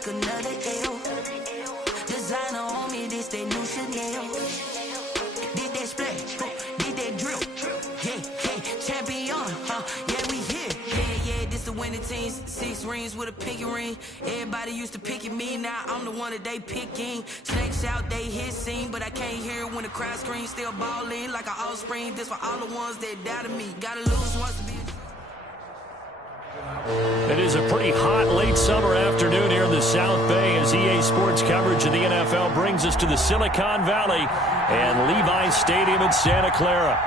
take another L. Designer on me, this that new Chanel. Did that splash, did that drill. Yeah, champion, yeah, we here. Yeah, this the winning team. 6 rings with a pinky ring. Everybody used to picking me, now I'm the one that they picking. Snakes out, they hit scene, but I can't hear when the crowd screams. Still balling like an offspring. This for all the ones that doubted me. Gotta lose once to be. It is a pretty hot late summer afternoon here in the South Bay as EA Sports coverage of the NFL brings us to the Silicon Valley and Levi's Stadium in Santa Clara.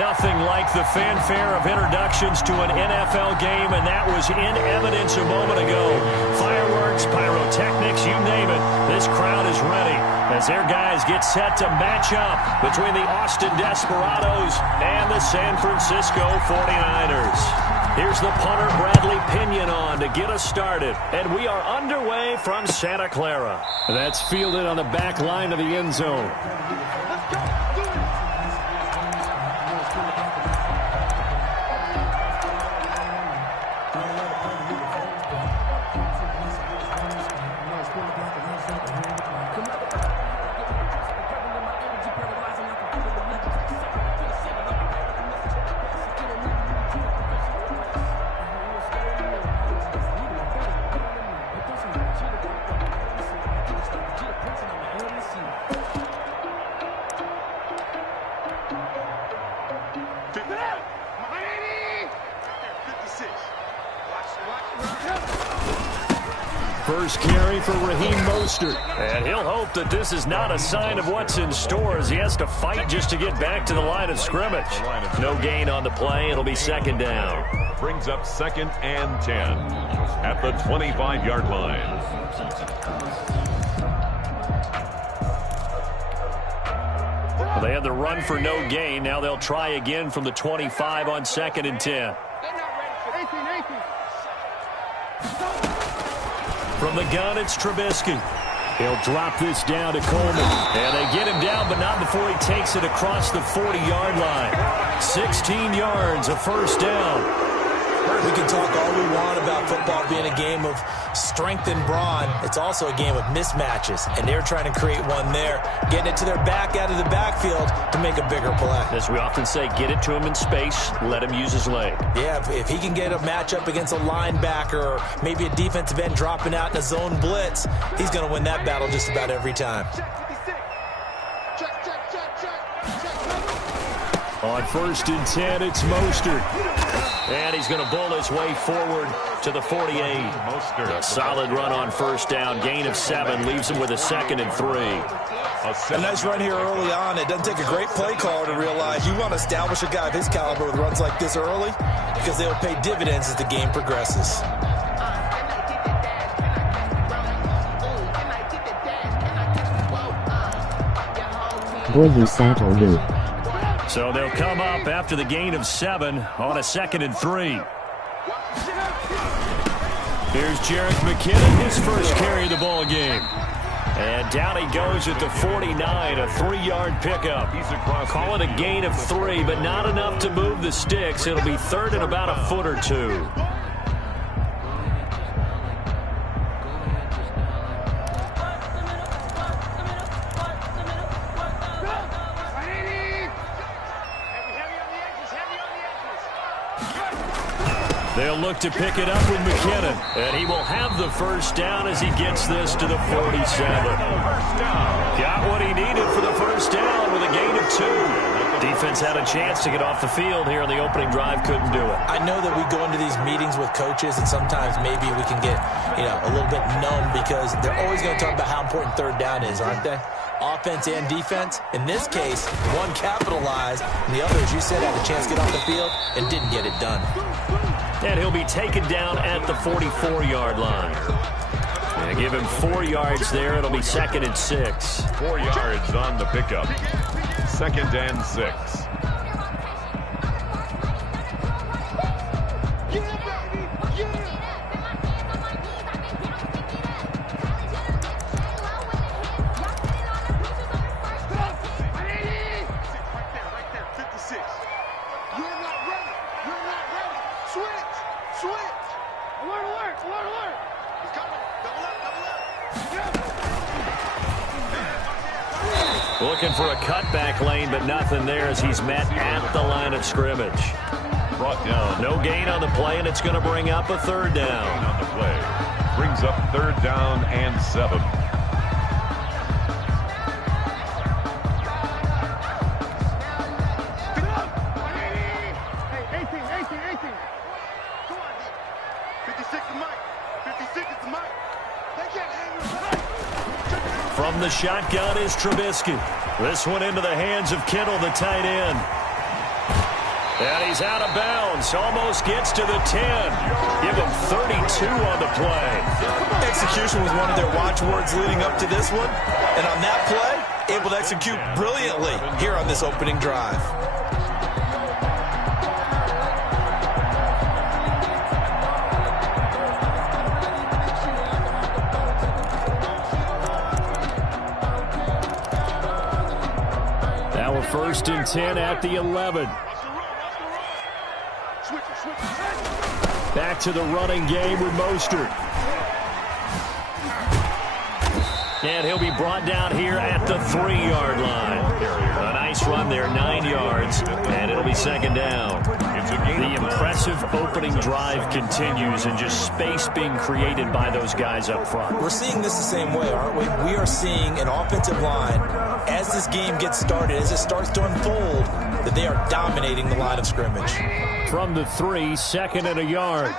Nothing like the fanfare of introductions to an NFL game, and that was in evidence a moment ago. Fireworks, pyrotechnics, you name it. This crowd is ready as their guys get set to match up between the Austin Desperados and the San Francisco 49ers. Here's the punter, Bradley Pinion, on to get us started. And we are underway from Santa Clara. That's fielded on the back line of the end zone. First carry for Raheem Mostert. And he'll hope that this is not a sign of what's in store as he has to fight just to get back to the line of scrimmage. No gain on the play. It'll be second down. Brings up 2nd and 10 at the 25-yard line. Well, they had the run for no gain. Now they'll try again from the 25 on 2nd and 10. From the gun, it's Trubisky. He'll drop this down to Coleman. And they get him down, but not before he takes it across the 40-yard line. 16 yards, a first down. We can talk all we want about football being a game of strength and brawn. It's also a game of mismatches, and they're trying to create one there, getting it to their back out of the backfield to make a bigger play. As we often say, get it to him in space, let him use his leg. Yeah, if he can get a matchup against a linebacker or maybe a defensive end dropping out in a zone blitz, he's going to win that battle just about every time. On 1st and 10, it's Mostert. And he's going to bull his way forward to the 48. A solid run on first down. Gain of 7 leaves him with a 2nd and 3. A nice run here early on. It doesn't take a great play caller to realize you want to establish a guy of his caliber with runs like this early because they will pay dividends as the game progresses. Boy, you settle me. So they'll come up after the gain of 7 on a 2nd and 3. Here's Jerick McKinnon, his first carry of the ball game. And down he goes at the 49, a 3-yard pickup. Call it a gain of 3, but not enough to move the sticks. It'll be 3rd and about a foot or 2. They'll look to pick it up with McKinnon. And he will have the first down as he gets this to the 47. Got what he needed for the first down with a gain of 2. Defense had a chance to get off the field here on the opening drive, couldn't do it. I know that we go into these meetings with coaches, and sometimes maybe we can get, a little bit numb because they're always going to talk about how important 3rd down is, aren't they? Offense and defense. In this case, one capitalized, and the other, as you said, had a chance to get off the field and didn't get it done. And he'll be taken down at the 44-yard line. And give him 4 yards there. It'll be 2nd and 6. 4 yards on the pickup. 2nd and 6. Switch! Alert! He's coming! Double up! Looking for a cutback lane, but nothing there as he's met at the line of scrimmage. Brought down. No gain on the play, and it's going to bring up a third down. On the play. Brings up third down and 7. From the shotgun is Trubisky. This one into the hands of Kittle, the tight end. And he's out of bounds. Almost gets to the 10. Give him 32 on the play. Execution was one of their watchwords leading up to this one. And on that play, able to execute brilliantly here on this opening drive. First and 10 at the 11. Back to the running game with Mostert. And he'll be brought down here at the 3-yard line. A nice run there, 9 yards, and it'll be second down. The impressive opening drive continues and just space being created by those guys up front. We're seeing this the same way, aren't we? We are seeing an offensive line, as this game gets started, as it starts to unfold, that they are dominating the line of scrimmage. From the 3, second and a yard.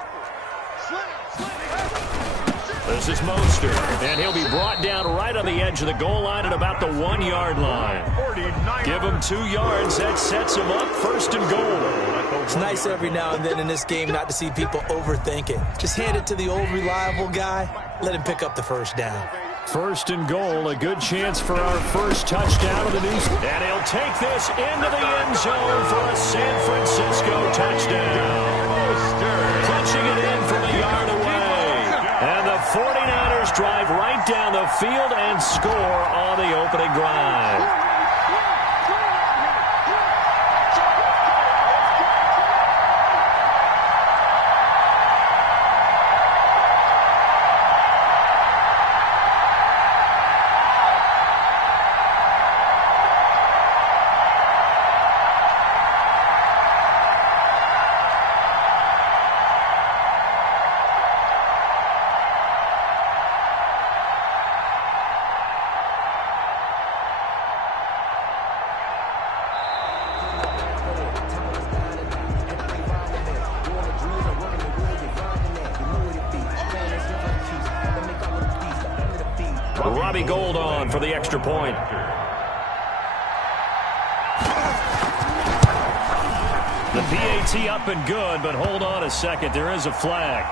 This is Mostert, and he'll be brought down right on the edge of the goal line at about the 1-yard line. Give him 2 yards. That sets him up first and goal. It's nice every now and then in this game not to see people overthink it. Just hand it to the old reliable guy. Let him pick up the first down. First and goal, a good chance for our first touchdown of the new. And he'll take this into the end zone for a San Francisco touchdown. Punching it in from a yard away. And the 49ers drive right down the field and score on the opening drive. Gold on for the extra point. The PAT up and good, but hold on a second. There is a flag.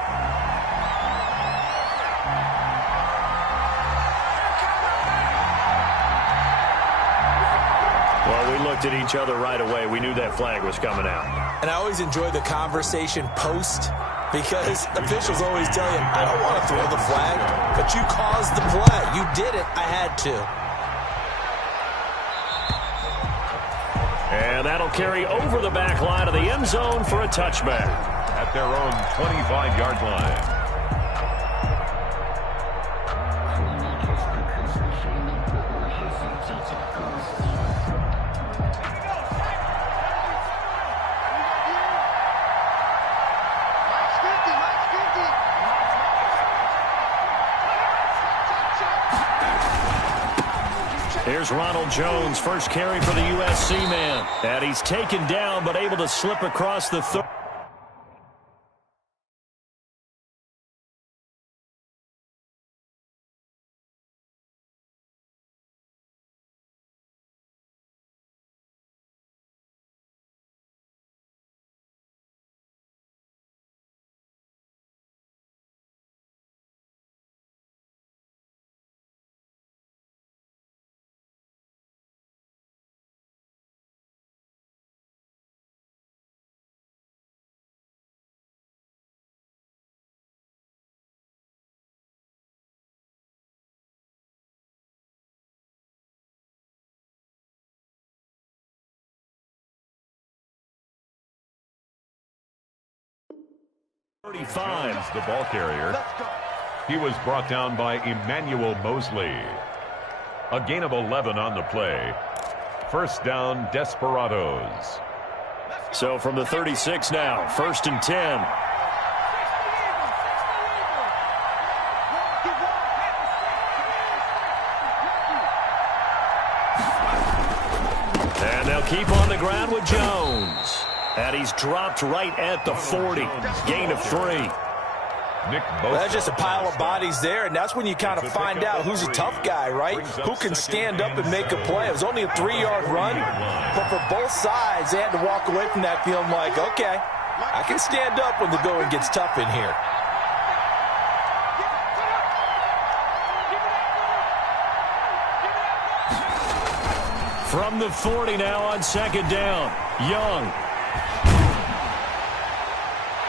Well, we looked at each other right away. We knew that flag was coming out. And I always enjoy the conversation post, because officials always tell you, I don't want to throw the flag, but you caused the play. You did it. I had to. And that'll carry over the back line of the end zone for a touchback. At their own 25-yard line. Here's Ronald Jones, first carry for the USC man. And he's taken down, but able to slip across the third. The ball carrier. He was brought down by Emmanuel Mosley. A gain of 11 on the play. first down Desperados. So from the 36 now, 1st and 10. And they'll keep on the ground with Jones. And he's dropped right at the 40. Gain of 3. Well, that's just a pile of bodies there, and that's when you kind of find out who's a tough guy, right? Who can stand up and make a play. It was only a 3-yard run, but for both sides, they had to walk away from that feeling like, okay, I can stand up when the going gets tough in here. From the 40 now on 2nd down, Young.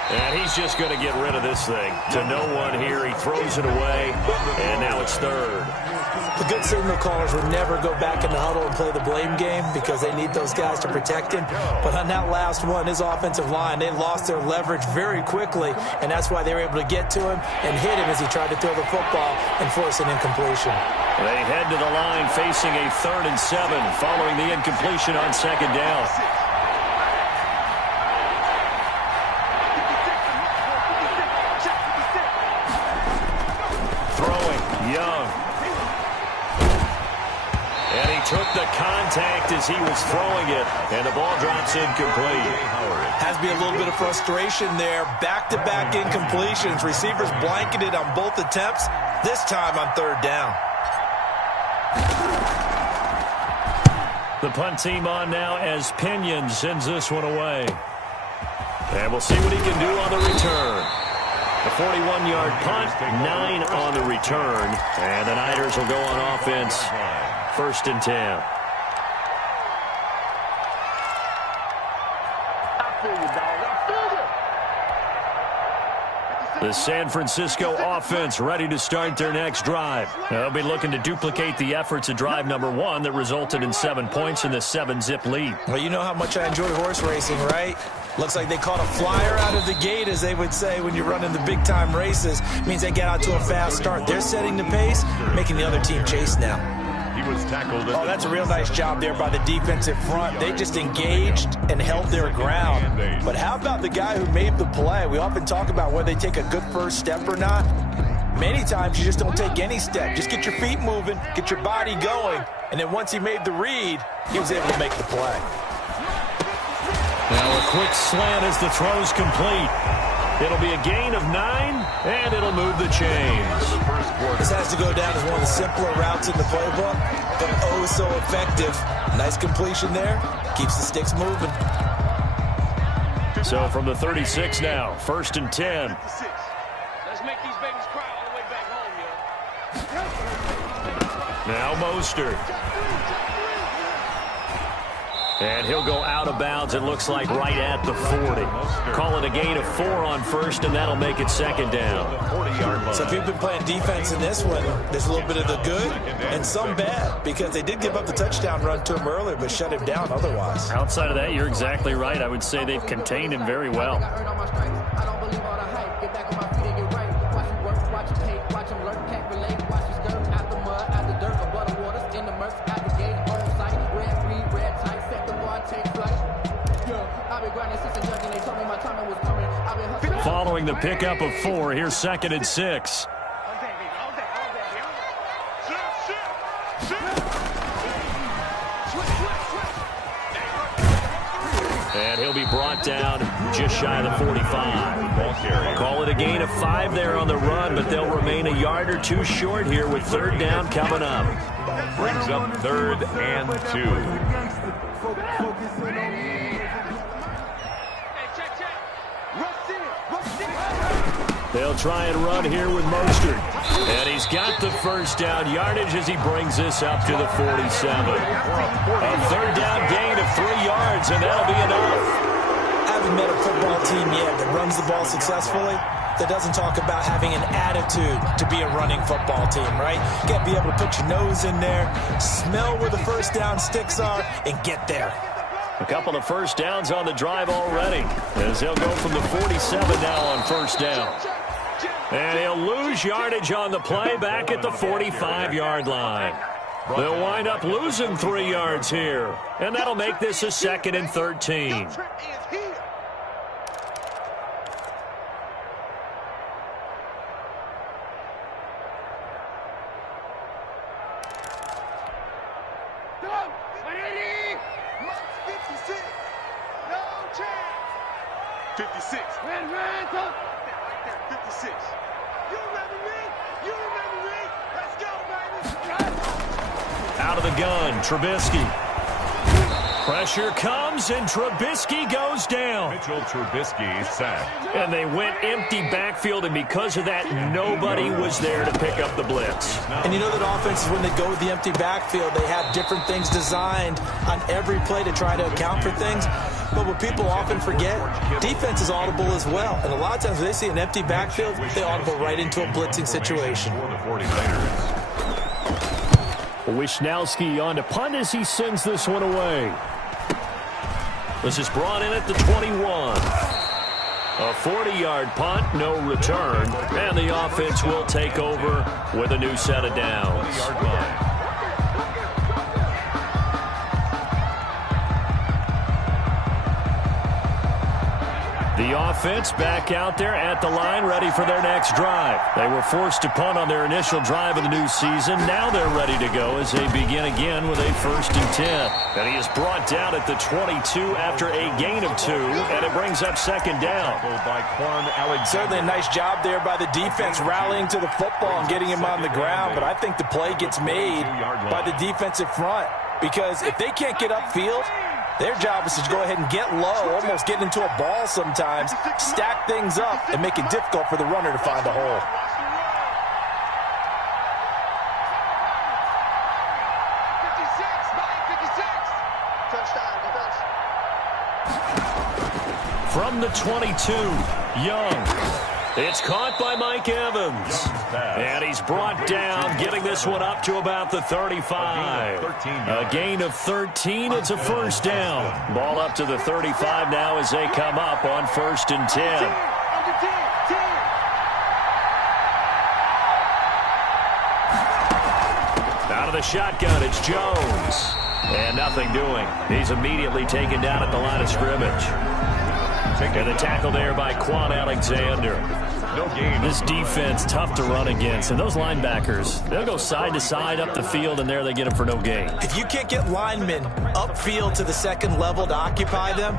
And he's just going to get rid of this thing to no one here. He throws it away, and now it's 3rd. The good signal callers would never go back in the huddle and play the blame game because they need those guys to protect him. But on that last one, his offensive line, they lost their leverage very quickly, and that's why they were able to get to him and hit him as he tried to throw the football and force an incompletion. They head to the line facing a 3rd and 7 following the incompletion on 2nd down. Took the contact as he was throwing it, and the ball drops incomplete. Has to be a little bit of frustration there. Back-to-back incompletions. Receivers blanketed on both attempts, this time on 3rd down. The punt team on now as Pinion sends this one away. And we'll see what he can do on the return. A 41-yard punt, 9 on the return, and the Niners will go on offense. 1st and 10. The San Francisco offense ready to start their next drive. They'll be looking to duplicate the efforts of drive number 1 that resulted in 7 points in the 7-zip lead. Well, you know how much I enjoy horse racing, right? Looks like they caught a flyer out of the gate, as they would say when you're running the big-time races. Means they get out to a fast start. They're setting the pace, making the other team chase now. He was tackled. Oh, that's a real nice job there by the defensive front. They just engaged and held their ground. But how about the guy who made the play? We often talk about whether they take a good first step or not. Many times you just don't take any step. Just get your feet moving, get your body going, and then once he made the read, he was able to make the play. Now a quick slant as the throw's complete. It'll be a gain of 9, and it'll move the chains. This has to go down as one of the simpler routes in the playbook, but oh so effective. Nice completion there. Keeps the sticks moving. So from the 36 now, 1st and 10. Let's make these babies cry all the way back home, yo. Now Mostert. And he'll go out of bounds, it looks like, right at the 40. Call it a gain of 4 on 1st, and that'll make it 2nd down. So if you've been playing defense in this one, there's a little bit of the good and some bad, because they did give up the touchdown run to him earlier, but shut him down otherwise. Outside of that, you're exactly right. I would say they've contained him very well. Following the pickup of 4, here's 2nd and 6. And he'll be brought down just shy of the 45. Call it a gain of 5 there on the run, but they'll remain a yard or 2 short here with 3rd down coming up. Brings up 3rd and 2. They'll try and run here with Mostert. And he's got the 1st down yardage as he brings this up to the 47. A 3rd down gain of 3 yards, and that'll be enough. I haven't met a football team yet that runs the ball successfully that doesn't talk about having an attitude to be a running football team, right? You got to be able to put your nose in there, smell where the 1st down sticks are, and get there. A couple of 1st downs on the drive already, as they'll go from the 47 now on 1st down. And he'll lose yardage on the play back at the 45-yard line. They'll wind up losing 3 yards here. And that'll make this a 2nd and 13. Out of the gun, Trubisky. Pressure comes, and Trubisky goes down. Mitchell Trubisky sacked. And they went empty backfield, and because of that, nobody was there to pick up the blitz. And you know that offenses, when they go with the empty backfield, they have different things designed on every play to try to account for things. But what people often forget, defense is audible as well. And a lot of times when they see an empty backfield, they audible right into a blitzing situation. For the 49ers. Wisnowski on to punt as he sends this one away. This is brought in at the 21. A 40-yard punt, no return. And the offense will take over with a new set of downs. 40-yard line. The offense back out there at the line, ready for their next drive. They were forced to punt on their initial drive of the new season. Now they're ready to go as they begin again with a 1st and 10. And he is brought down at the 22 after a gain of 2, and it brings up 2nd down. By Quan Alexander. Certainly a nice job there by the defense rallying to the football and getting him on the ground. But I think the play gets made by the defensive front, because if they can't get upfield, their job is to go ahead and get low, almost get into a ball sometimes, stack things up, and make it difficult for the runner to find a hole. From the 22, Young. It's caught by Mike Evans. And he's brought down, getting this one up to about the 35. A gain of 13. It's a 1st down. Ball up to the 35 now as they come up on 1st and 10. Out of the shotgun, it's Jones. And nothing doing. He's immediately taken down at the line of scrimmage. And the tackle there by Quan Alexander. No gain. This defense, tough to run against. And those linebackers, they'll go side to side up the field, and there they get them for no gain. If you can't get linemen upfield to the 2nd level to occupy them,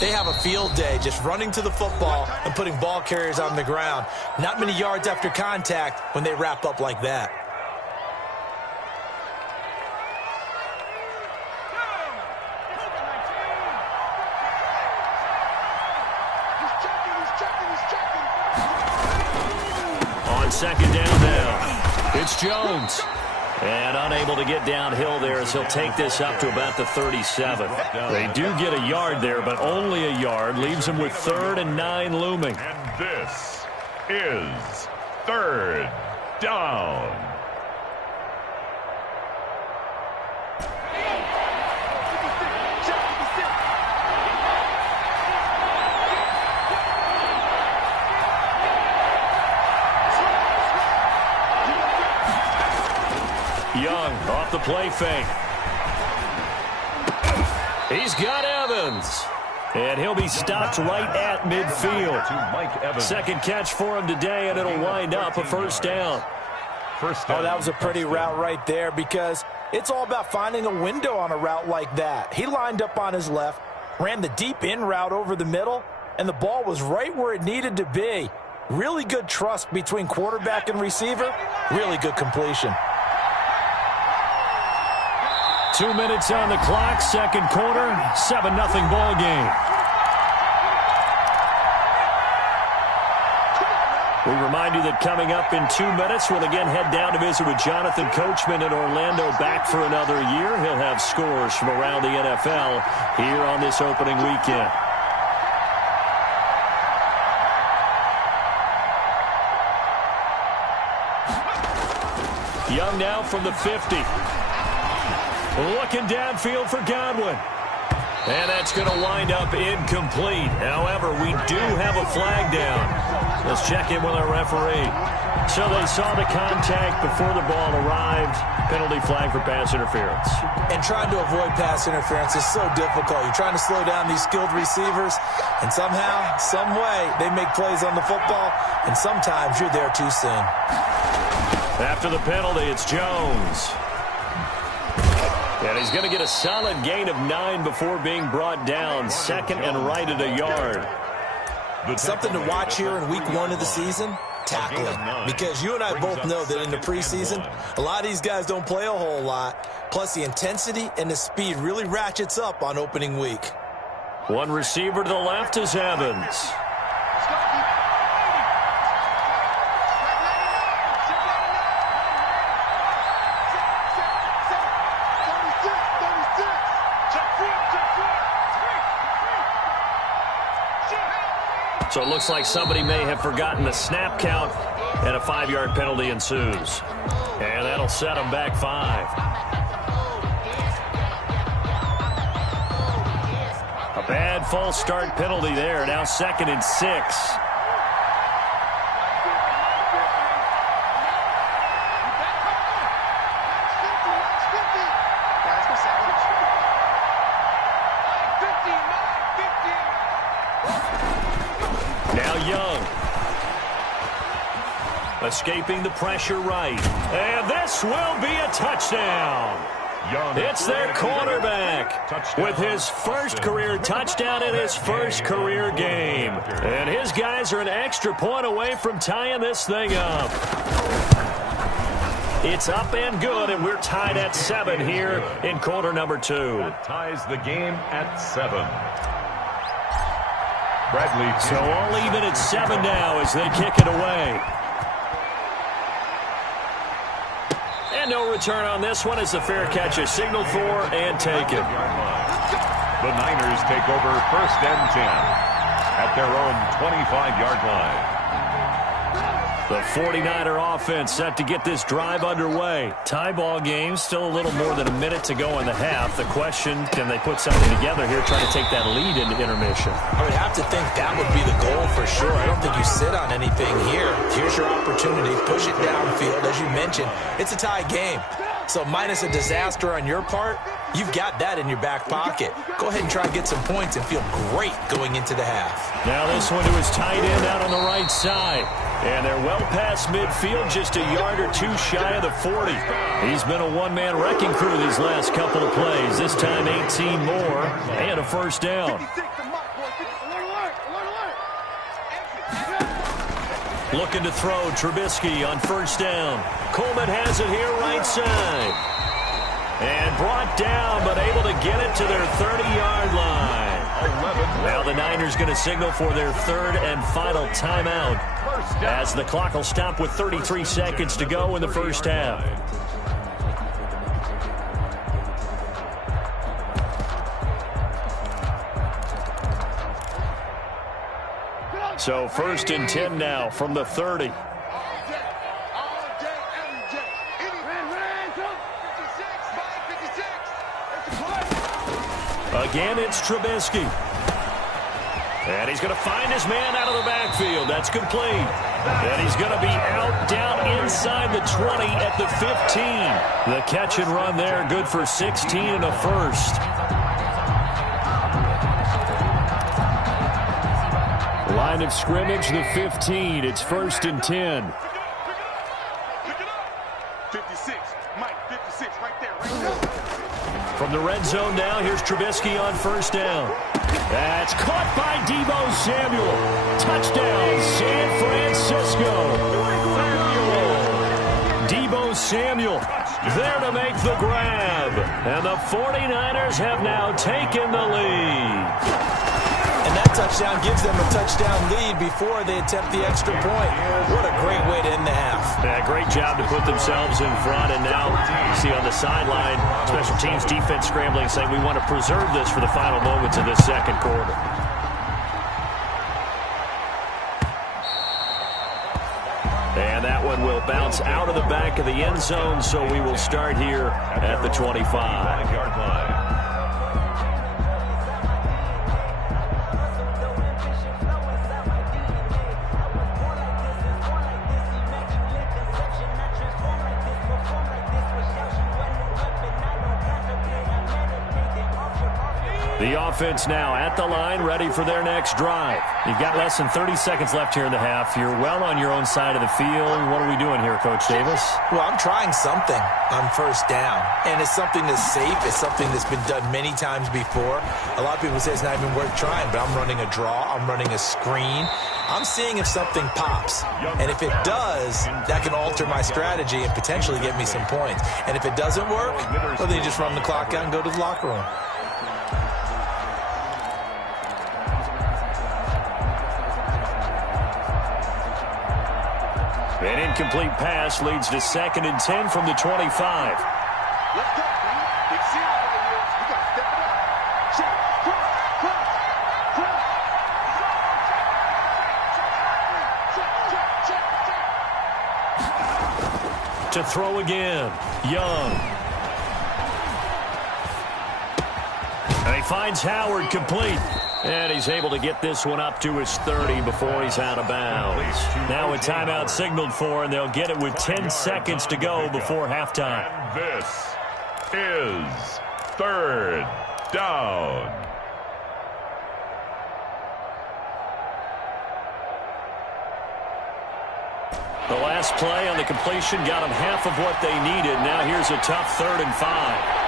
they have a field day just running to the football and putting ball carriers on the ground. Not many yards after contact when they wrap up like that. On 2nd down now, it's Jones. And unable to get downhill there as he'll take this up to about the 37. They do get a yard there, but only a yard. Leaves him with 3rd and 9 looming. And this is 3rd down. Young off the play fake. He's got Evans. And he'll be stopped right at midfield. To Mike Evans. 2nd catch for him today, and it'll wind up a 1st down. First down. Oh, that was a pretty route right there, because it's all about finding a window on a route like that. He lined up on his left, ran the deep in route over the middle, and the ball was right where it needed to be. Really good trust between quarterback and receiver. Really good completion. 2 minutes on the clock, 2nd quarter, 7-0 ball game. We remind you that coming up in 2 minutes, we'll again head down to visit with Jonathan Coachman in Orlando, back for another year. He'll have scores from around the NFL here on this opening weekend. Young now from the 50. Looking downfield for Godwin. And that's going to wind up incomplete. However, we do have a flag down. Let's check in with our referee. So they saw the contact before the ball arrived. Penalty flag for pass interference. And trying to avoid pass interference is so difficult. You're trying to slow down these skilled receivers, and somehow, some way, they make plays on the football, and sometimes you're there too soon. After the penalty, it's Jones. And he's going to get a solid gain of 9 before being brought down. Second and right at a yard. Something to watch here in week 1 of the season, tackling. Because you and I both know that in the preseason, a lot of these guys don't play a whole lot. Plus, the intensity and the speed really ratchets up on opening week. One receiver to the left is Evans. So it looks like somebody may have forgotten the snap count, and a 5-yard penalty ensues. And that'll set them back 5. A bad false start penalty there. Now 2nd and 6. Escaping the pressure right. And this will be a touchdown. It's their quarterback with his first career touchdown in his first career game. And his guys are an extra point away from tying this thing up. It's up and good, and we're tied at 7 here in quarter number 2. That ties the game at 7. Bradley. So all even at 7 now as they kick it away. And no return on this one as the fair catch is signaled for and taken. The Niners take over 1st and 10 at their own 25-yard line. The 49er offense set to get this drive underway. Tie ball game, still a little more than a minute to go in the half. The question, can they put something together here, trying to take that lead into intermission? I would have to think that would be the goal for sure. I don't think you sit on anything here. Here's your opportunity. Push it downfield. As you mentioned, it's a tie game. So minus a disaster on your part, you've got that in your back pocket. Go ahead and try and get some points and feel great going into the half. Now this one to his tight end out on the right side. And they're well past midfield, just a yard or 2 shy of the 40. He's been a one-man wrecking crew these last couple of plays. This time 18 more and a first down. Looking to throw, Trubisky on first down. Coleman has it here right side. And brought down, but able to get it to their 30-yard line. Now the Niners going to signal for their 3rd and final timeout as the clock will stop with 33 seconds to go in the first half. So 1st and 10 now from the 30. Again, it's Trubisky. And he's going to find his man out of the backfield. That's complete. And he's going to be out down inside the 20 at the 15. The catch and run there, good for 16 and a first. Line of scrimmage, the 15. It's 1st and 10. 56, Mike, 56, right there. From the red zone now, here's Trubisky on first down. That's caught by Deebo Samuel. Touchdown, San Francisco. Deebo Samuel there to make the grab. And the 49ers have now taken the lead. And that touchdown gives them a touchdown lead before they attempt the extra point. What a great way to end the half. Yeah, great job to put themselves in front. And now you see on the sideline, special teams defense scrambling, saying we want to preserve this for the final moments of this second quarter. And that one will bounce out of the back of the end zone, so we will start here at the 25-yard line. The offense now at the line, ready for their next drive. You've got less than 30 seconds left here in the half. You're well on your own side of the field. What are we doing here, Coach Davis? Well, I'm trying something on first down, and it's something that's safe. It's something that's been done many times before. A lot of people say it's not even worth trying, but I'm running a draw. I'm running a screen. I'm seeing if something pops, and if it does, that can alter my strategy and potentially get me some points. And if it doesn't work, well, then you just run the clock out and go to the locker room. An incomplete pass leads to 2nd and 10 from the 25. Let's go, man. Big series right here. We got to step it up. Check. Cross. To throw again, Young. And he finds Howard complete. And he's able to get this one up to his 30 before he's out of bounds. Now a timeout signaled for, and they'll get it with 10 seconds to go before halftime. This is 3rd down. The last play on the completion got them half of what they needed. Now here's a tough 3rd and 5.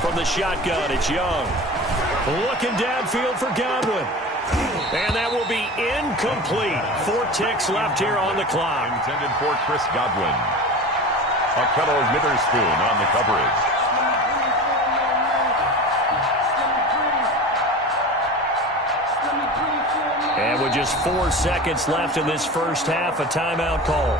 From the shotgun, it's Young. Looking downfield for Godwin. And that will be incomplete. 4 ticks left here on the clock. Intended for Chris Godwin. Akello Witherspoon on the coverage. And with just 4 seconds left in this first half, a timeout call.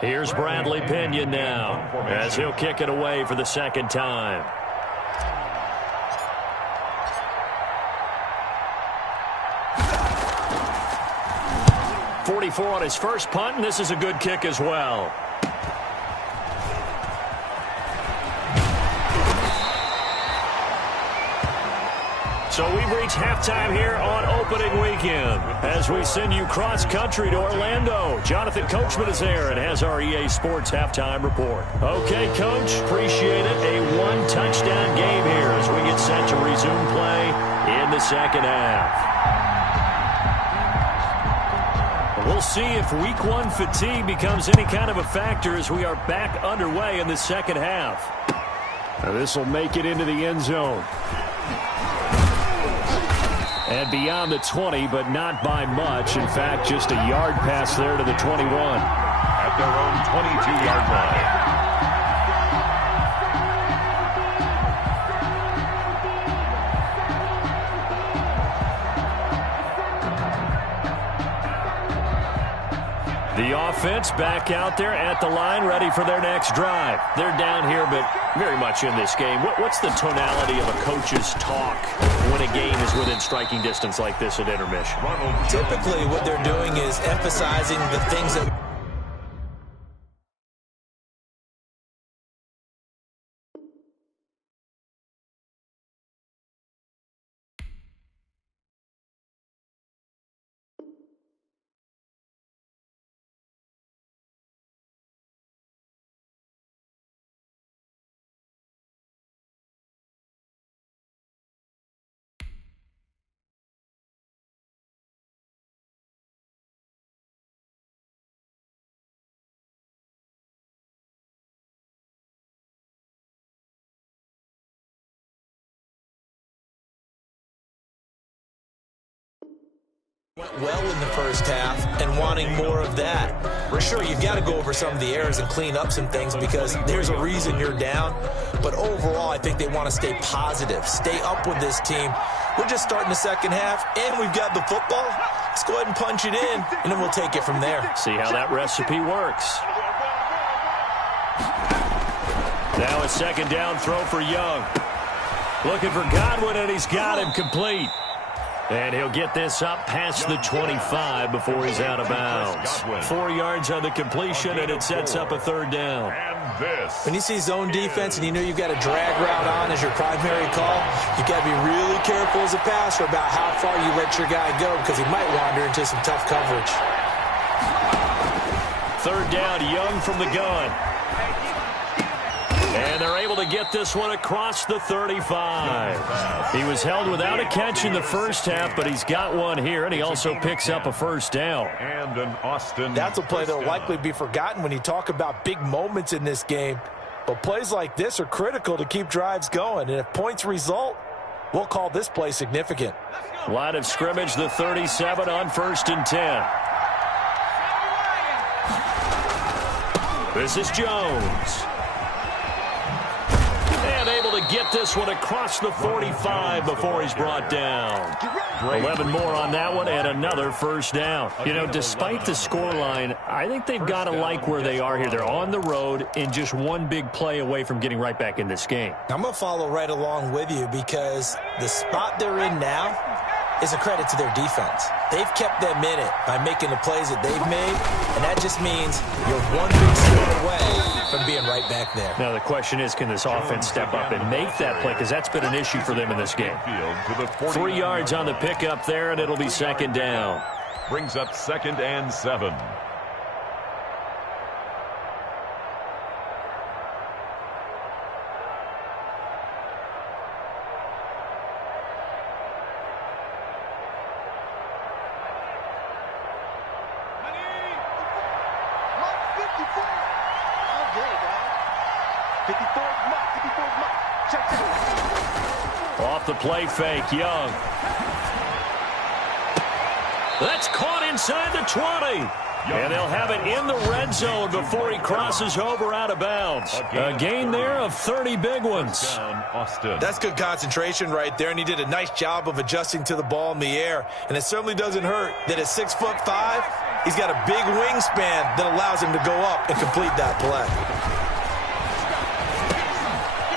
Here's Bradley Pinion now as he'll kick it away for the 2nd time. .44 on his first punt, and this is a good kick as well. So we've reached halftime here on opening weekend as we send you cross-country to Orlando. Jonathan Coachman is there and has our EA Sports halftime report. Okay, Coach, appreciate it. A 1-touchdown game here as we get set to resume play in the second half. We'll see if Week 1 fatigue becomes any kind of a factor as we are back underway in the second half. Now this will make it into the end zone. And beyond the 20, but not by much. In fact, just a yard pass there to the 21. At their own 22-yard line. The offense back out there at the line, ready for their next drive. They're down here, but very much in this game. What's the tonality of a coach's talk when a game is within striking distance like this at intermission? Typically, what they're doing is emphasizing the things that went well in the first half and wanting more of that. For sure, you've got to go over some of the errors and clean up some things because there's a reason you're down. But overall, I think they want to stay positive, stay up with this team. We're just starting the second half, and we've got the football. Let's go ahead and punch it in, and then we'll take it from there. See how that recipe works. Now a second down throw for Young. Looking for Godwin, and he's got him complete. And he'll get this up past the 25 before he's out of bounds. 4 yards on the completion, and it sets up a third down. When you see zone defense and you know you've got a drag route on as your primary call, you've got to be really careful as a passer about how far you let your guy go because he might wander into some tough coverage. Third down, Young from the gun. And they're able to get this one across the 35. He was held without a catch in the first half, but he's got one here, and he also picks up a first down. And an Austin. That's a play that will likely be forgotten when you talk about big moments in this game. But plays like this are critical to keep drives going. And if points result, we'll call this play significant. Line of scrimmage, the 37 on 1st and 10. This is Jones. And able to get this one across the 45 before he's brought down. 11 more on that one and another first down. You know, despite the scoreline, I think they've got to like where they are here. They're on the road and just one big play away from getting right back in this game. I'm going to follow right along with you because the spot they're in now is a credit to their defense. They've kept them in it by making the plays that they've made, and that just means you're one big score away from being right back there. Now the question is, can this offense step up and make that play? Because that's been an issue for them in this game. 3 yards on the pickup there, and it'll be second down. Brings up 2nd and 7. Off the play fake, Young. That's caught inside the 20. And they'll have it in the red zone before he crosses over out of bounds. A gain there of 30 big ones. That's good concentration right there, and he did a nice job of adjusting to the ball in the air. And it certainly doesn't hurt that at 6'5", he's got a big wingspan that allows him to go up and complete that play.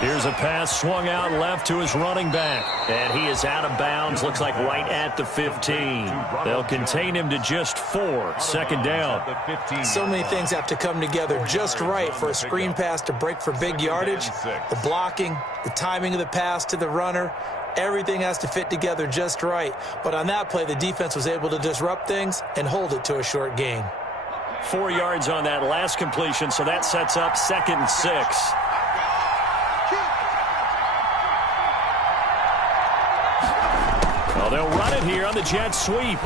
Here's a pass swung out left to his running back. And he is out of bounds, looks like right at the 15. They'll contain him to just 4. Second down. So many things have to come together just right for a screen pass to break for big yardage. The blocking, the timing of the pass to the runner, everything has to fit together just right. But on that play, the defense was able to disrupt things and hold it to a short gain. 4 yards on that last completion, so that sets up 2nd and 6. They'll run it here on the jet sweep.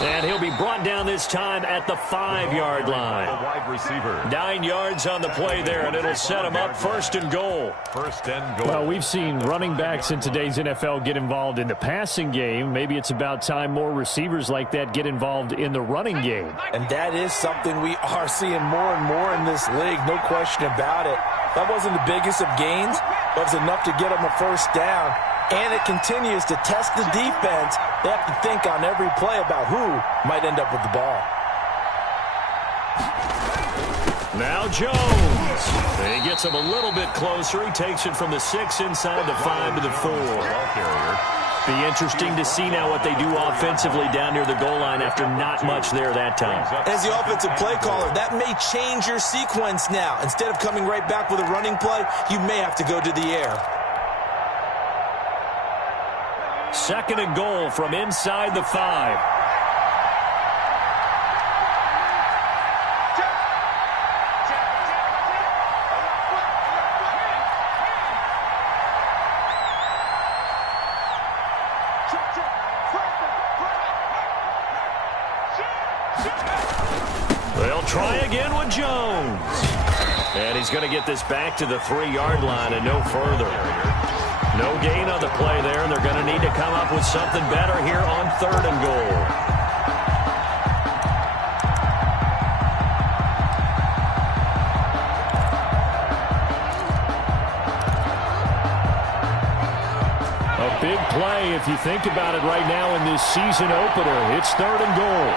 And he'll be brought down this time at the 5-yard line. Wide receiver. 9 yards on the play there, and it'll set him up 1st and goal. 1st and goal. Well, we've seen running backs in today's NFL get involved in the passing game. Maybe it's about time more receivers like that get involved in the running game. And that is something we are seeing more and more in this league, no question about it. That wasn't the biggest of gains, but it was enough to get them a first down. And it continues to test the defense. They have to think on every play about who might end up with the ball. Now Jones. He gets him a little bit closer. He takes it from the 6 inside the 5 to the 4. Be interesting to see now what they do offensively down near the goal line after not much there that time. As the offensive play caller, that may change your sequence now. Instead of coming right back with a running play, you may have to go to the air. 2nd and goal from inside the 5. They'll try again with Jones. And he's going to get this back to the 3-yard line and no further. No gain on the play there, and they're going to need to come up with something better here on 3rd and goal. A big play if you think about it right now in this season opener. It's 3rd and goal.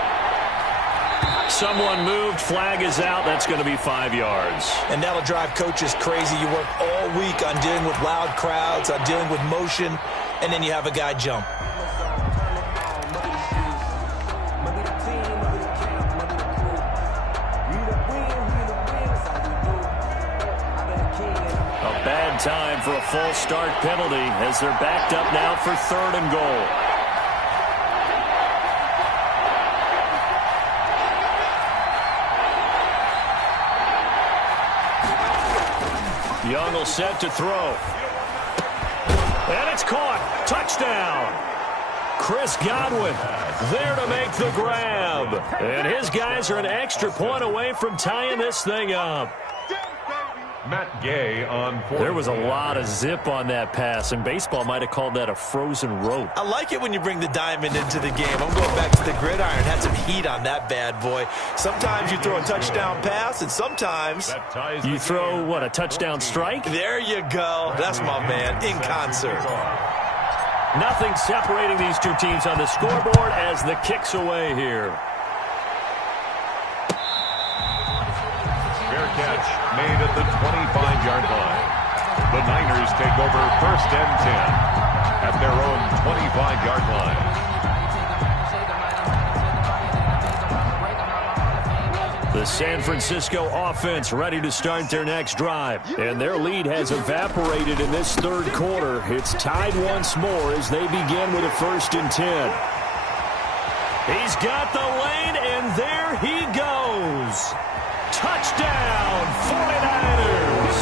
Someone moved, flag is out. That's going to be 5 yards. And that'll drive coaches crazy. You work all week on dealing with loud crowds, on dealing with motion, and then you have a guy jump. bad time for a false start penalty as they're backed up now for 3rd and goal. Young will set to throw. And it's caught. Touchdown. Chris Godwin there to make the grab. And his guys are an extra point away from tying this thing up. Matt Gay on 4. There was a lot of zip on that pass, and baseball might have called that a frozen rope. I like it when you bring the diamond into the game. I'm going back to the gridiron. Had some heat on that bad boy. Sometimes you throw a touchdown pass, and sometimes you throw, what, a touchdown strike? There you go. That's my man, in concert. Nothing separating these two teams on the scoreboard as the kick's away here. Fair catch made at the 25-yard line. The Niners take over 1st and 10 at their own 25-yard line. The San Francisco offense ready to start their next drive. And their lead has evaporated in this 3rd quarter. It's tied once more as they begin with a 1st and 10. He's got the lane, and there he goes. Touchdown, 49ers.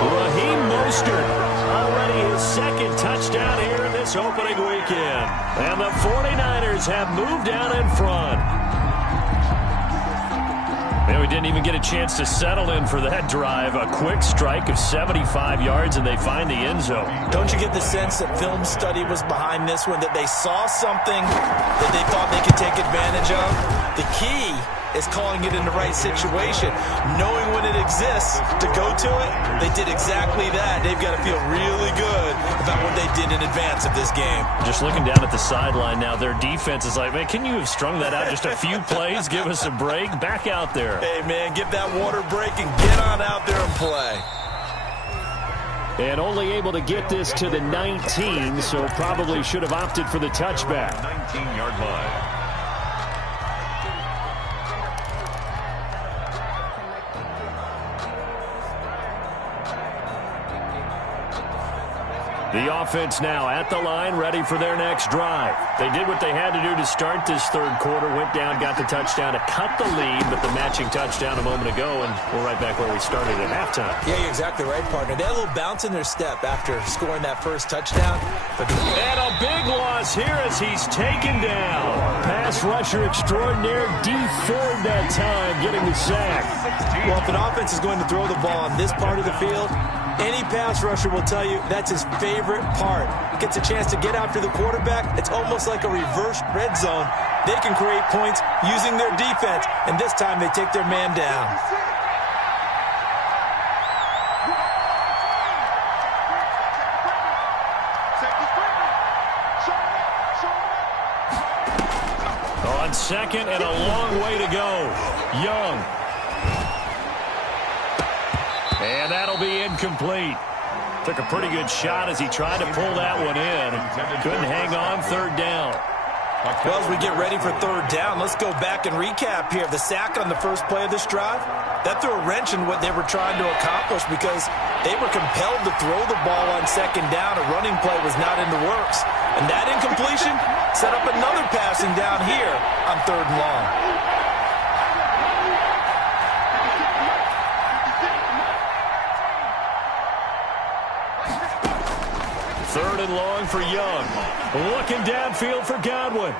Raheem Mostert, already his 2nd touchdown here in this opening weekend. And the 49ers have moved out in front. And we didn't even get a chance to settle in for that drive. A quick strike of 75 yards, and they find the end zone. Don't you get the sense that film study was behind this one, that they saw something that they thought they could take advantage of? The key is calling it in the right situation, knowing when it exists to go to it. They did exactly that. They've got to feel really good about what they did in advance of this game. Just looking down at the sideline now, their defense is like, man, can you have strung that out just a few plays? Give us a break. Back out there. Hey, man, give that water break and get on out there and play. And only able to get this to the 19, so probably should have opted for the touchback. 19-yard line. The offense now at the line, ready for their next drive. They did what they had to do to start this 3rd quarter, went down, got the touchdown to cut the lead, but the matching touchdown a moment ago, and we're right back where we started at halftime. Yeah, you're exactly right, partner. They had a little bounce in their step after scoring that 1st touchdown. And a big loss here as he's taken down. Pass rusher extraordinaire, D. Ford that time, getting the sack. Well, if an offense is going to throw the ball on this part of the field, any pass rusher will tell you that's his favorite part. Gets a chance to get after the quarterback. It's almost like a reverse red zone. They can create points using their defense, and this time they take their man down. On 2nd and a long way to go. Young. And that'll be incomplete. Took a pretty good shot as he tried to pull that one in. Couldn't hang on 3rd down. Well, as we get ready for 3rd down, let's go back and recap here. The sack on the first play of this drive, that threw a wrench in what they were trying to accomplish because they were compelled to throw the ball on 2nd down. A running play was not in the works. And that incompletion set up another passing down here on 3rd and long. 3rd and long for Young. Looking downfield for Godwin.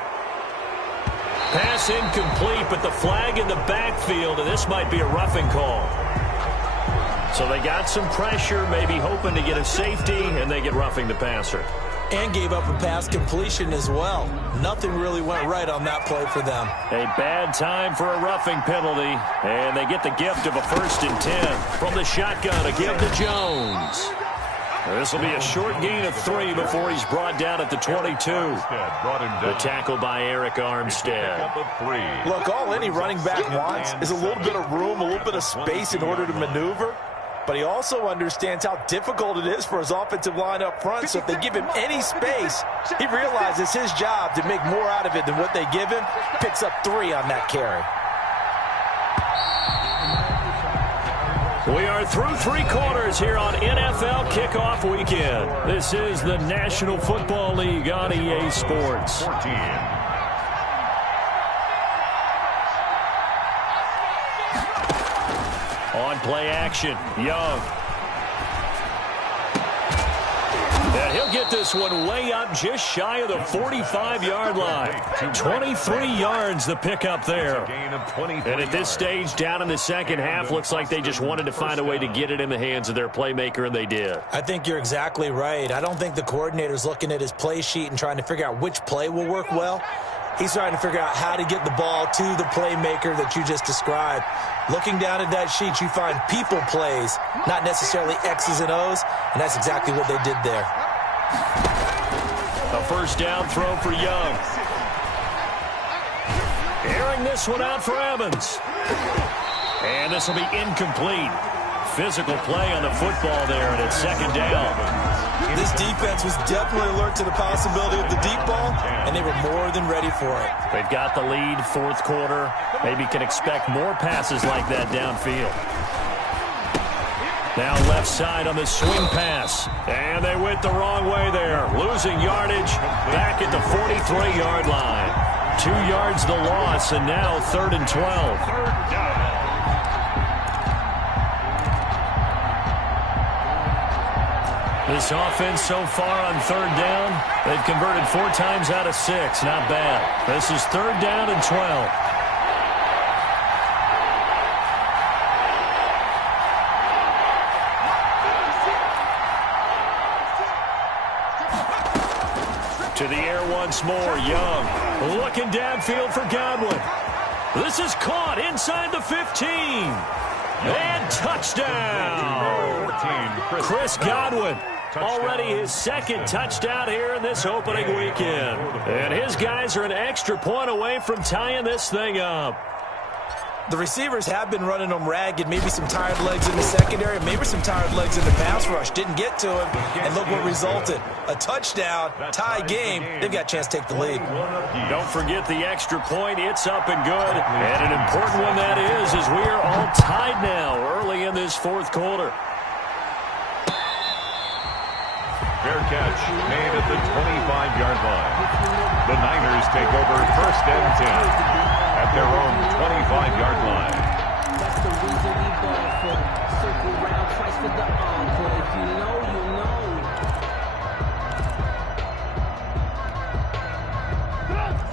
Pass incomplete, but the flag in the backfield, and this might be a roughing call. So they got some pressure, maybe hoping to get a safety, and they get roughing the passer. And gave up a pass completion as well. Nothing really went right on that play for them. A bad time for a roughing penalty, and they get the gift of a 1st and 10 from the shotgun, a give to Jones. This will be a short gain of 3 before he's brought down at the 22. The tackle by Eric Armstead. Look, all any running back wants is a little bit of room, a little bit of space in order to maneuver. But he also understands how difficult it is for his offensive line up front. So if they give him any space, he realizes his job to make more out of it than what they give him. Picks up 3 on that carry. We are through 3 quarters here on NFL Kickoff Weekend. This is the National Football League on EA Sports. 14. On play action, Young. And he'll get this one way up just shy of the 45-yard line. 23 yards the pickup there. And at this stage, down in the second half, looks like they just wanted to find a way to get it in the hands of their playmaker, and they did. I think you're exactly right. I don't think the coordinator's looking at his play sheet and trying to figure out which play will work well. He's trying to figure out how to get the ball to the playmaker that you just described. Looking down at that sheet, you find people plays, not necessarily X's and O's, and that's exactly what they did there. A first down throw for Young. Airing this one out for Evans. And this will be incomplete. Physical play on the football there, and it's second down. This defense was definitely alert to the possibility of the deep ball, and they were more than ready for it. They've got the lead, fourth quarter. Maybe can expect more passes like that downfield. Now left side on the swing pass. And they went the wrong way there. Losing yardage back at the 43-yard line. 2 yards the loss, and now 3rd and 12. This offense so far on 3rd down, they've converted 4 times out of 6. Not bad. This is 3rd down and 12. To the air once more, Young. Looking downfield for Godwin. This is caught inside the 15. And touchdown. Chris Godwin. Already his 2nd touchdown here in this opening weekend. And his guys are an extra point away from tying this thing up. The receivers have been running them ragged. Maybe some tired legs in the secondary, maybe some tired legs in the pass rush. Didn't get to him, and look what resulted. A touchdown, tie game. They've got a chance to take the lead. Don't forget the extra point. It's up and good. And an important one that is, as we are all tied now early in this 4th quarter. Fair catch made at the 25-yard line. The Niners take over 1st and 10 at their own 25-yard line. That's the reason we ball for. Circle round twice for the encore. If you know, you know.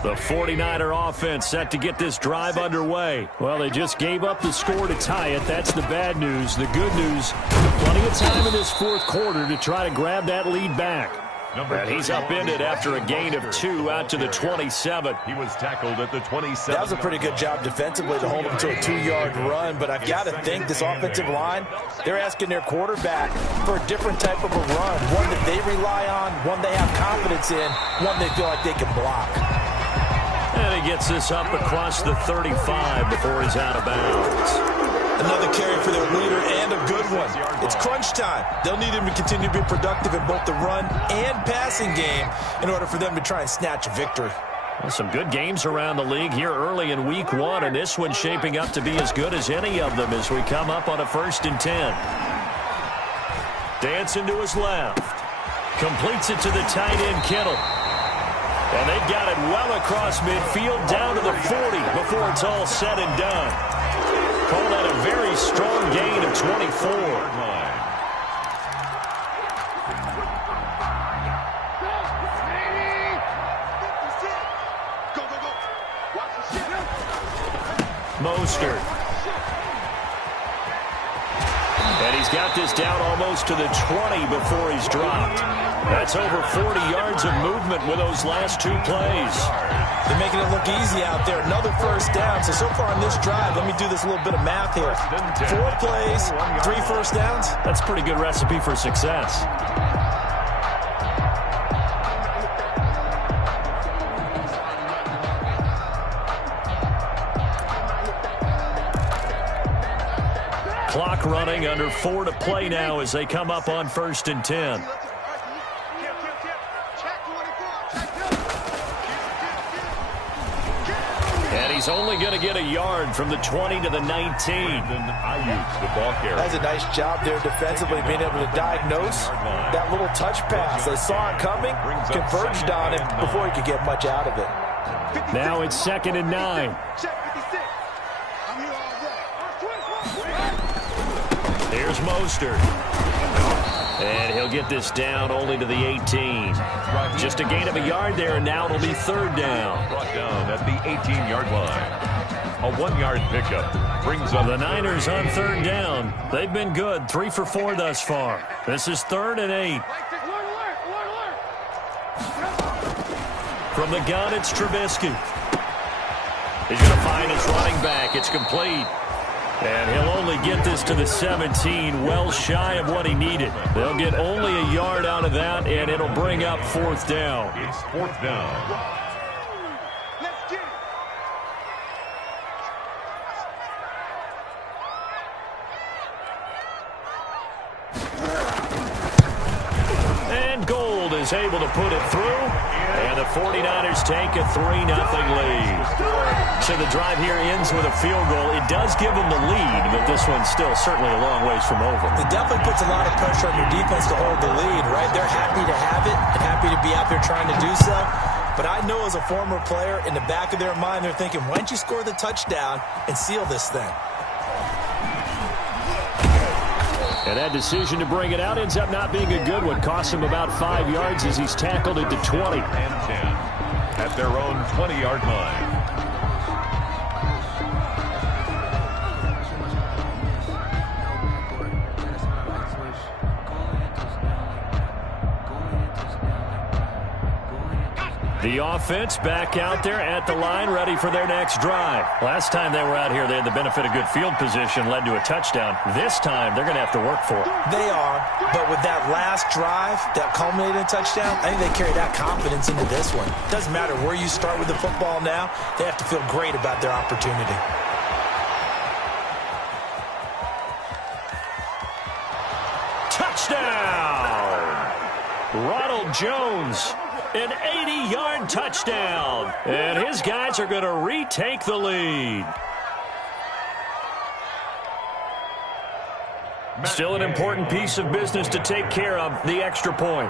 The 49er offense set to get this drive underway. Well, they just gave up the score to tie it. That's the bad news. The good news, plenty of time in this 4th quarter to try to grab that lead back. And he's upended after a gain of 2 out to the 27. He was tackled at the 27. That was a pretty good job defensively to hold him to a 2-yard run, but I've got to think this offensive line, they're asking their quarterback for a different type of a run, one that they rely on, one they have confidence in, one they feel like they can block. And he gets this up across the 35 before he's out of bounds. Another carry for their leader and a good one. It's crunch time. They'll need him to continue to be productive in both the run and passing game in order for them to try and snatch a victory. Well, some good games around the league here early in week 1, and this one's shaping up to be as good as any of them as we come up on a 1st and 10. Dancing to his left. Completes it to the tight end, Kittle. And they've got it well across midfield down to the 40 before it's all said and done. Call that a very strong gain of 24. Mostert. And he's got this down almost to the 20 before he's dropped. That's over 40 yards of movement with those last 2 plays. They're making it look easy out there. Another 1st down. So far on this drive, let me do this little bit of math here. 4 plays, 3 1st downs. That's a pretty good recipe for success. Clock running, under 4 to play now as they come up on 1st and 10. And And he's only going to get a yard from the 20 to the 19. The ball carrier. That's a nice job there defensively, being able to diagnose that little touch pass. They saw it coming, converged on him before he could get much out of it. Now it's 2nd and 9. Here's Mostert. And he'll get this down only to the 18. Just a gain of a yard there, and now it'll be 3rd down. Brought down at the 18-yard line. A 1-yard pickup brings up the Niners on 3rd down. They've been good, 3 for 4 thus far. This is 3rd and 8. From the gun, it's Trubisky. He's going to find his running back. It's complete. And he'll only get this to the 17, well shy of what he needed. They'll get only a yard out of that, and it'll bring up 4th down. It's 4th down. And Gold is able to put it through. And the 49ers take a 3-0 lead. So the drive here ends with a field goal. It does give them the lead, but this one's still certainly a long ways from over. It definitely puts a lot of pressure on your defense to hold the lead, right? They're happy to have it and happy to be out there trying to do so. But I know as a former player, in the back of their mind, they're thinking, why don't you score the touchdown and seal this thing? And that decision to bring it out ends up not being a good one. Costs him about 5 yards as he's tackled at the 20. And 10 at their own 20-yard line. The offense back out there at the line, ready for their next drive. Last time they were out here, they had the benefit of good field position, led to a touchdown. This time, they're going to have to work for it. They are, but with that last drive that culminated in a touchdown, I think they carry that confidence into this one. Doesn't matter where you start with the football now, they have to feel great about their opportunity. Touchdown! Ronald Jones. An 80-yard touchdown. And his guys are going to retake the lead. Still an important piece of business to take care of, the extra point.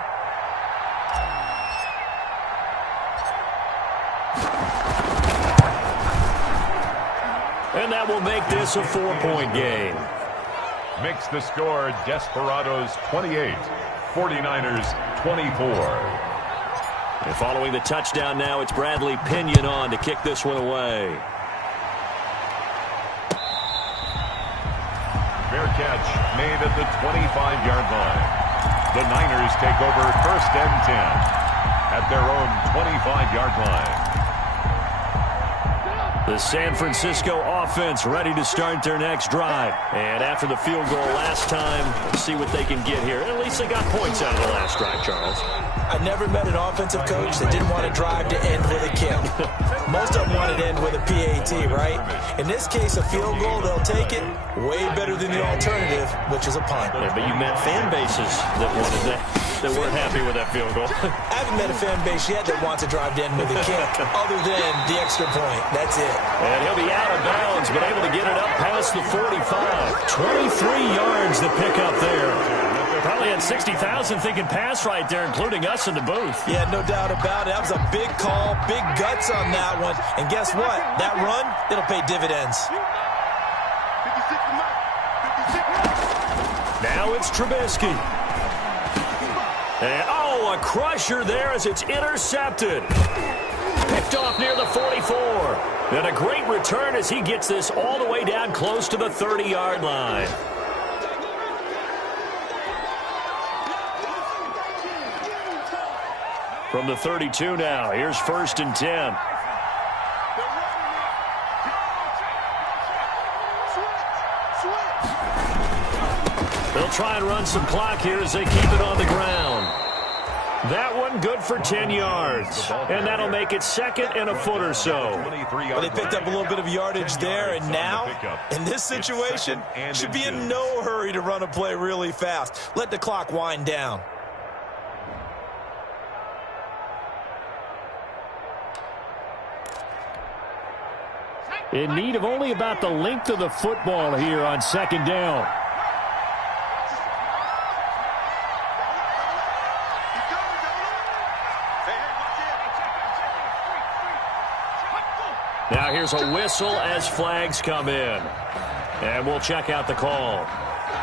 And that will make this a 4-point game. Makes the score Desperados 28, 49ers 24. And following the touchdown now, it's Bradley Pinion on to kick this one away. Fair catch made at the 25-yard line. The Niners take over 1st and 10 at their own 25-yard line. The San Francisco offense ready to start their next drive. And after the field goal last time, let's see what they can get here. At least they got points out of the last drive, Charles. I never met an offensive coach that didn't want to drive to end with a kick. Most of them wanted to end with a PAT, right? In this case, a field goal, they'll take it. Way better than the alternative, which is a punt. Yeah, but you met fan bases that wanted that weren't happy with that field goal. I haven't met a fan base yet that wants to drive to end with a kick, other than the extra point. That's it. And he'll be out of bounds, but able to get it up past the 45. 23 yards the pickup there. Probably had 60,000 thinking pass right there, including us in the booth. Yeah, no doubt about it. That was a big call, big guts on that one. And guess what? That run, it'll pay dividends. Now it's Trubisky. And, a crusher there as it's intercepted. Picked off near the 44. And a great return as he gets this all the way down close to the 30-yard line. From the 32 now, here's 1st and 10. They'll try and run some clock here as they keep it on the ground. That one good for 10 yards. And that'll make it 2nd and a foot or so. Well, they picked up a little bit of yardage there, and now, in this situation, should be in no hurry to run a play really fast. Let the clock wind down. In need of only about the length of the football here on second down. Now here's a whistle as flags come in. And we'll check out the call.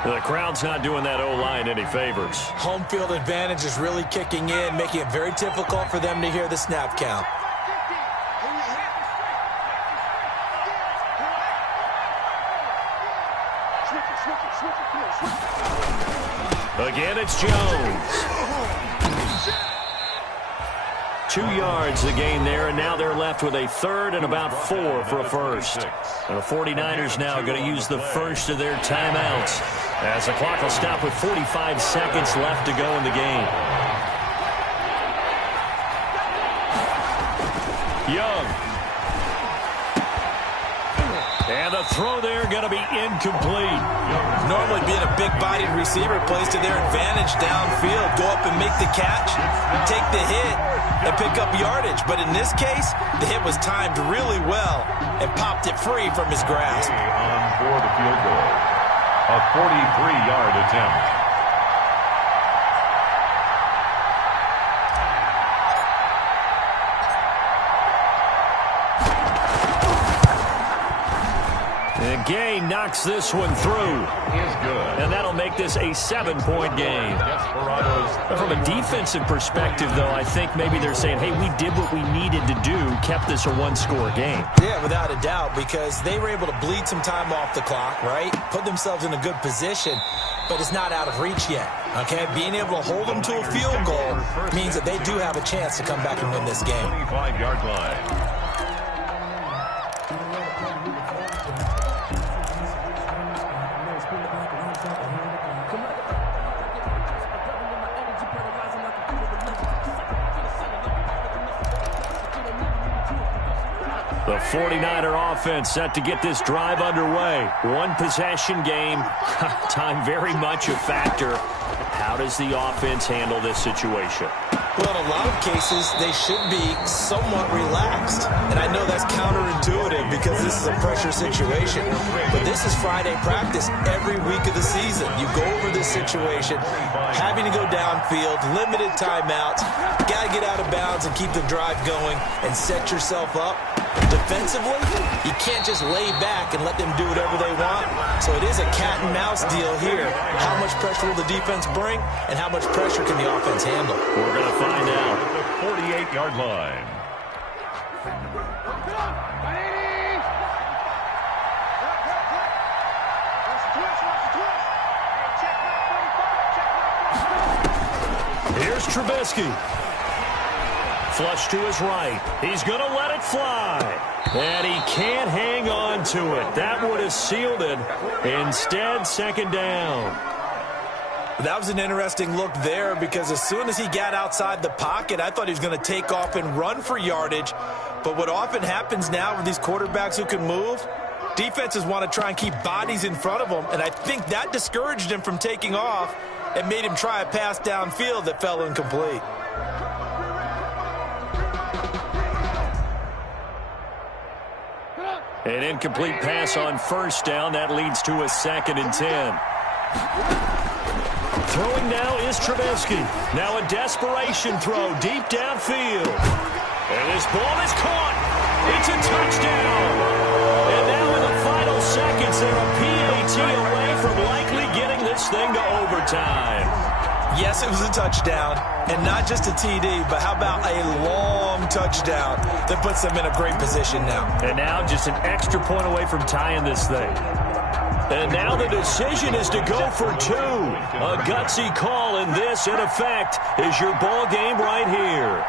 The crowd's not doing that O-line any favors. Home field advantage is really kicking in, making it very difficult for them to hear the snap count. Again, it's Jones. 2 yards the gain there, and now they're left with a third and about 4 for a first. And the 49ers now going to use the first of their timeouts as the clock will stop with 45 seconds left to go in the game. Young. And the throw there going to be incomplete. Normally being a big-bodied receiver plays to their advantage downfield. Go up and make the catch, take the hit, and pick up yardage. But in this case, the hit was timed really well and popped it free from his grasp. On for the field goal. A 43-yard attempt. And Gay knocks this one through. Is good. And that'll make this a 7-point game. From a defensive perspective, though, I think maybe they're saying, hey, we did what we needed to do, kept this a one-score game. Yeah, without a doubt, because they were able to bleed some time off the clock, right? Put themselves in a good position, but it's not out of reach yet, okay? Being able to hold them to a field goal means that they do have a chance to come back and win this game. 25-yard line. The 49er offense set to get this drive underway. One possession game. Time very much a factor. How does the offense handle this situation? Well, in a lot of cases, they should be somewhat relaxed. And I know that's counterintuitive because this is a pressure situation. But this is Friday practice every week of the season. You go over this situation, having to go downfield, limited timeouts, got to get out of bounds and keep the drive going and set yourself up. Defensively, you can't just lay back and let them do whatever they want. So it is a cat and mouse deal here. How much pressure will the defense bring and how much pressure can the offense handle? We're going to find out. At the 48-yard line. Here's Trubisky. Flush to his right. He's going to let it fly. And he can't hang on to it. That would have sealed it. Instead, second down. That was an interesting look there because as soon as he got outside the pocket, I thought he was going to take off and run for yardage. But what often happens now with these quarterbacks who can move, defenses want to try and keep bodies in front of them. And I think that discouraged him from taking off and made him try a pass downfield that fell incomplete. An incomplete pass on first down. That leads to a 2nd and 10. Throwing now is Trubisky. Now a desperation throw deep downfield. And this ball is caught. It's a touchdown. And now in the final seconds, they're a PAT away from likely getting this thing to overtime. Yes, it was a touchdown, and not just a TD, but how about a long touchdown that puts them in a great position now. And now just an extra point away from tying this thing. And now the decision is to go for 2. A gutsy call, and this, in effect, is your ball game right here.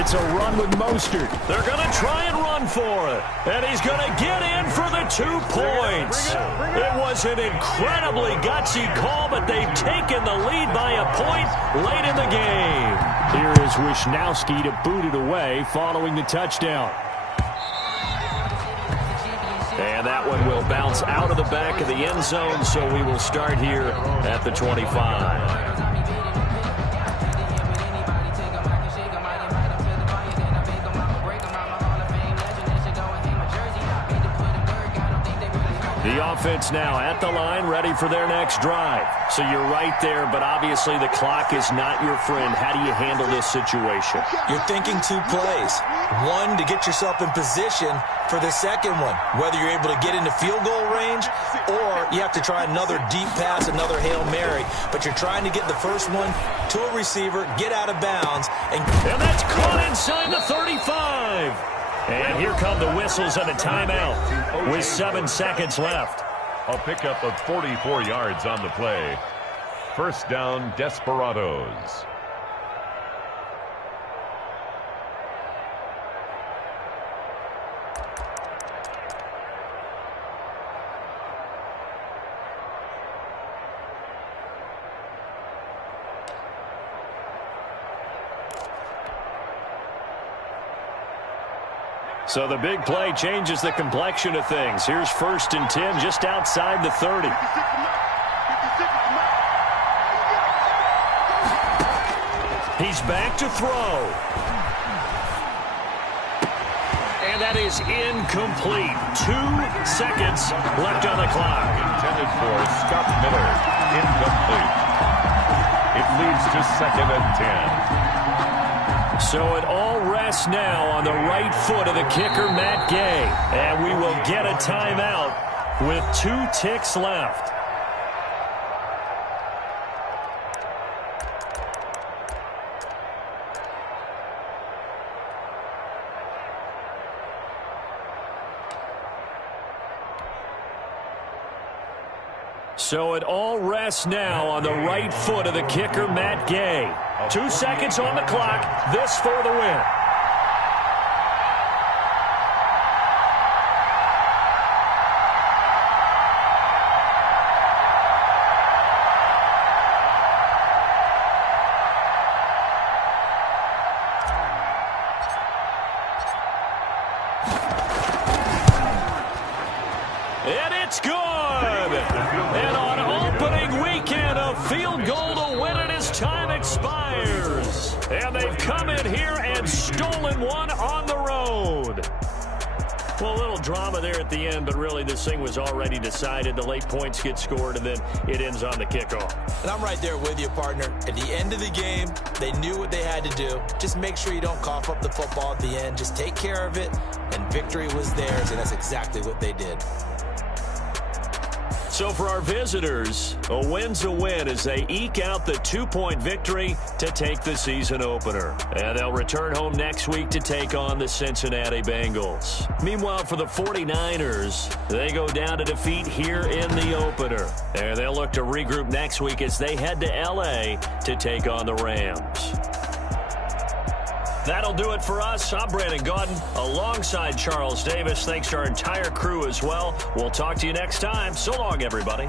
It's a run with Mostert. They're going to try and run for it. And he's going to get in for the 2 points. It was an incredibly gutsy call, but they've taken the lead by a point late in the game. Here is Wisnowski to boot it away following the touchdown. And that one will bounce out of the back of the end zone, so we will start here at the 25. The offense now at the line, ready for their next drive. So you're right there, but obviously the clock is not your friend. How do you handle this situation? You're thinking 2 plays. One, to get yourself in position for the second one, whether you're able to get into field goal range or you have to try another deep pass, another Hail Mary. But you're trying to get the first one to a receiver, get out of bounds. And that's caught inside the 35. And here come the whistles and a timeout with 7 seconds left. A pickup of 44 yards on the play. First down, Desperados. So the big play changes the complexion of things. Here's 1st and 10 just outside the 30. He's back to throw. And that is incomplete. 2 seconds left on the clock. Intended for Scott Miller. Incomplete. It leads to 2nd and 10. So it all rests now on the right foot of the kicker, Matt Gay. And we will get a timeout with 2 ticks left. So it all rests now on the right foot of the kicker, Matt Gay. 2 seconds on the clock. This for the win. And it's good. And on opening weekend, a field goal to win it as time expires. And they've come in here and stolen one on the road. Well, a little drama there at the end, but really this thing was already decided. The late points get scored, and then it ends on the kickoff. And I'm right there with you, partner. At the end of the game, they knew what they had to do. Just make sure you don't cough up the football at the end. Just take care of it, and victory was theirs, and that's exactly what they did. So for our visitors, a win's a win as they eke out the 2-point victory to take the season opener. And they'll return home next week to take on the Cincinnati Bengals. Meanwhile, for the 49ers, they go down to defeat here in the opener. And they'll look to regroup next week as they head to L.A. to take on the Rams. That'll do it for us. I'm Brandon Gaudin alongside Charles Davis. Thanks to our entire crew as well. We'll talk to you next time. So long, everybody.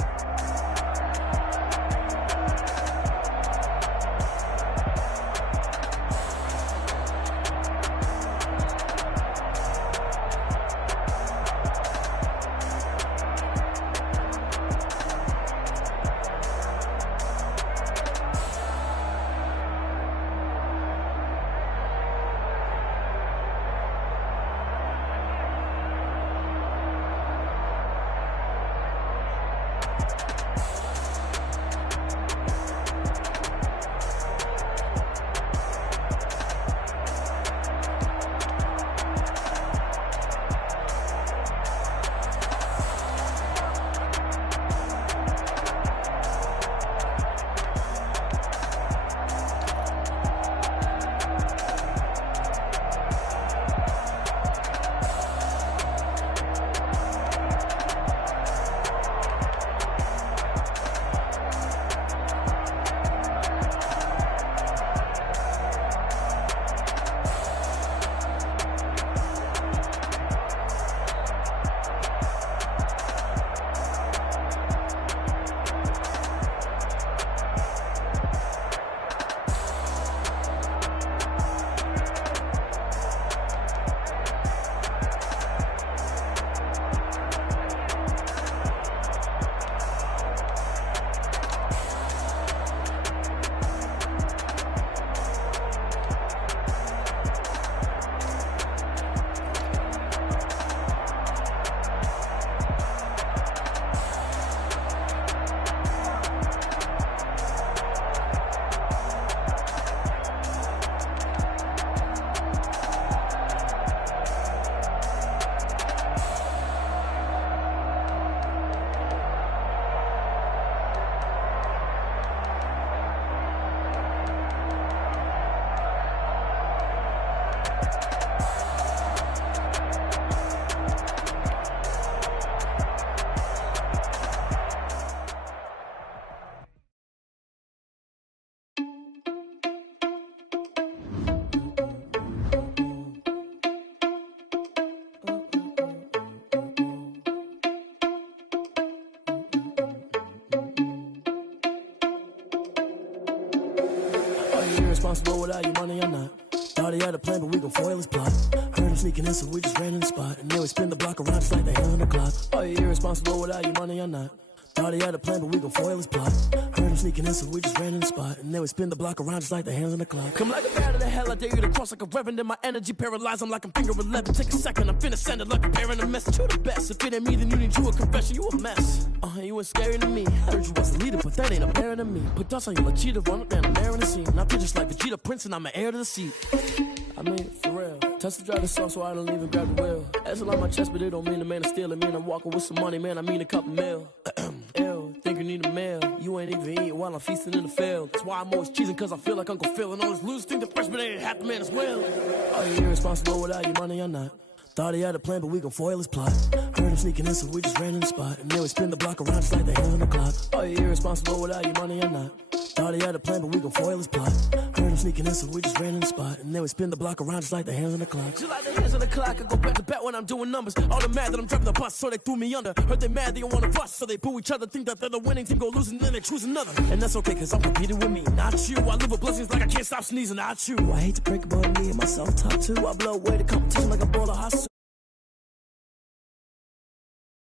irresponsible without your money or not. Thought he had a plan, but we gon' foil his plot. Heard him sneaking in, so we just ran in the spot. And then we spin the block around just like the hand on the clock. Are you irresponsible without your money or not? Thought he had a plan, but we gon' foil his plot. Heard him sneaking in, so we just ran in the spot. And then we spin the block around just like the hands on the clock. Come like a bat of the hell, I dare you to cross like a reverend. And my energy paralyzed, I'm like I'm finger 11. Take a second, I'm finna send it like a parent a message. You the best, if it ain't me, then you need you a confession. You a mess, you ain't scary to me. Heard you was a leader, but that ain't a parent to me. Put dust on you like cheetah, run up down the air in the scene. Now just like Vegeta Prince, and I'm an heir to the seat. I mean, for real. Tesla drive the sauce, so I don't even grab the wheel. That's on my chest, but it don't mean the man is stealing. Man, I'm walking with some money, man, I mean a couple mil. Ew, think you need a meal. You ain't even eating while I'm feasting in the field. That's why I'm always cheesing, cause I feel like Uncle Phil. And all this losers think the freshman ain't half the man as well. Are you irresponsible without your money or not? Thought he had a plan, but we gon' foil his plot. Heard him sneaking in, so we just ran in the spot. And then we spin the block around just like the hands on the clock. Are you irresponsible without your money or not? Thought he had a plan, but we gon' foil his plot. Heard him sneaking in, so we just ran in the spot. And then we spin the block around just like the hands on the clock. Just like the hands on the clock, I go back to back when I'm doing numbers. All the mad that I'm driving the bus, so they threw me under. Heard they mad, they don't wanna bust, so they boo each other. Think that they're the winning team, go losing, then they choose another. And that's okay, cause I'm competing with me, not you. I live with blessings like I can't stop sneezing, not you. I hate to break it, but me and myself top two. I blow away the competition like a ball of hot soup.